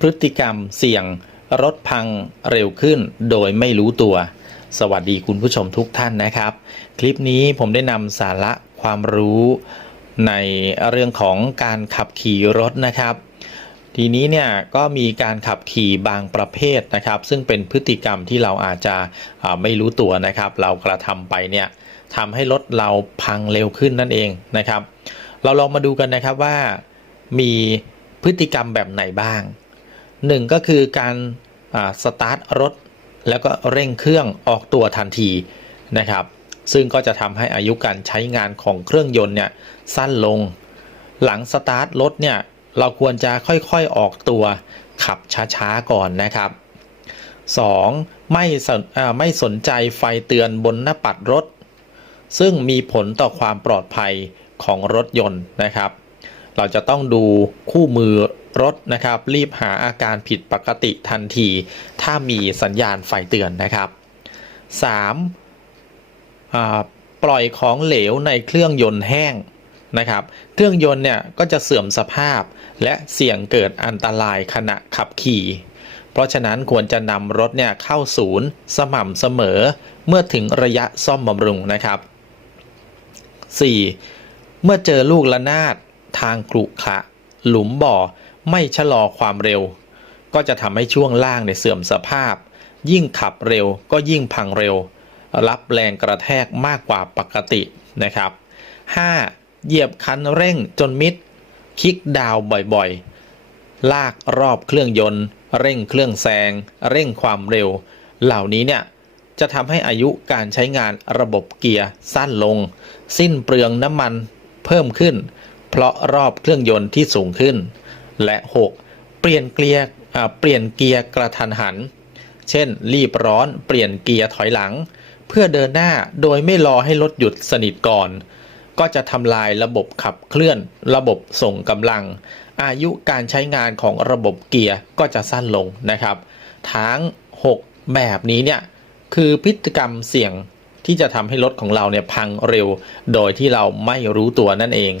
พฤติกรรมเสี่ยงรถพังเร็วขึ้นโดยไม่รู้ตัว สวัสดีคุณผู้ชมทุกท่านนะครับ คลิปนี้ผมได้นำสาระความรู้ในเรื่องของการขับขี่รถนะครับ ทีนี้เนี่ยก็มีการขับขี่บางประเภทนะครับ ซึ่งเป็นพฤติกรรมที่เราอาจจะไม่รู้ตัวนะครับ เรากระทำไปเนี่ยทำให้รถเราพังเร็วขึ้นนั่นเองนะครับ เราลองมาดูกันนะครับว่ามีพฤติกรรมแบบไหนบ้าง หนึ่งก็คือการสตาร์ทรถ แล้วก็เร่งเครื่องออกตัวทันทีนะครับ ซึ่งก็จะทำให้อายุการใช้งานของเครื่องยนต์เนี่ยสั้นลง หลังสตาร์ทรถเนี่ยเราควรจะค่อยๆออกตัวขับช้าๆก่อนนะครับ 2. ไม่สนอ่าไม่สนใจไฟเตือนบนหน้าปัดรถ ซึ่งมีผลต่อความปลอดภัยของรถยนต์นะครับ เราจะต้องดูคู่มือ รถนะครับ รีบหาอาการผิดปกติทันที ถ้ามีสัญญาณไฟเตือนนะครับ 3. ปล่อยของเหลวในเครื่องยนต์แห้งนะครับ เครื่องยนต์เนี่ยก็จะเสื่อมสภาพและเสี่ยงเกิดอันตรายขณะขับขี่ เพราะฉะนั้นควรจะนำรถเนี่ยเข้าศูนย์สม่ำเสมอเมื่อถึงระยะซ่อมบำรุงนะครับ 4. เมื่อเจอลูกระนาดทางกรุขระหลุมบ่อ ไม่ชะลอความเร็ว ก็จะทำให้ช่วงล่างเนี่ยเสื่อมสภาพ ยิ่งขับเร็วก็ยิ่งพังเร็ว รับแรงกระแทกมากกว่าปกตินะครับ 5. เหยียบคันเร่งจนมิด คลิกดาวบ่อยๆ ลากรอบเครื่องยนต์ เร่งเครื่องแซง เร่งความเร็ว เหล่านี้เนี่ยจะทำให้อายุการใช้งานระบบเกียร์สั้นลง สิ้นเปลืองน้ำมันเพิ่มขึ้น เพราะรอบเครื่องยนต์ที่สูงขึ้น และ 6. เปลี่ยนเกียร์เปลี่ยนเกียร์กระทันหัน เช่น รีบร้อนเปลี่ยนเกียร์ถอยหลัง เพื่อเดินหน้าโดยไม่รอให้รถหยุดสนิทก่อน ก็จะทำลายระบบขับเคลื่อน ระบบส่งกำลัง อายุการใช้งานของระบบเกียร์ก็จะสั้นลงนะครับ ทั้ง 6 แบบนี้เนี่ยคือพฤติกรรมเสี่ยงที่จะทำให้รถของเราเนี่ยพังเร็ว โดยที่เราไม่รู้ตัวนั่นเอง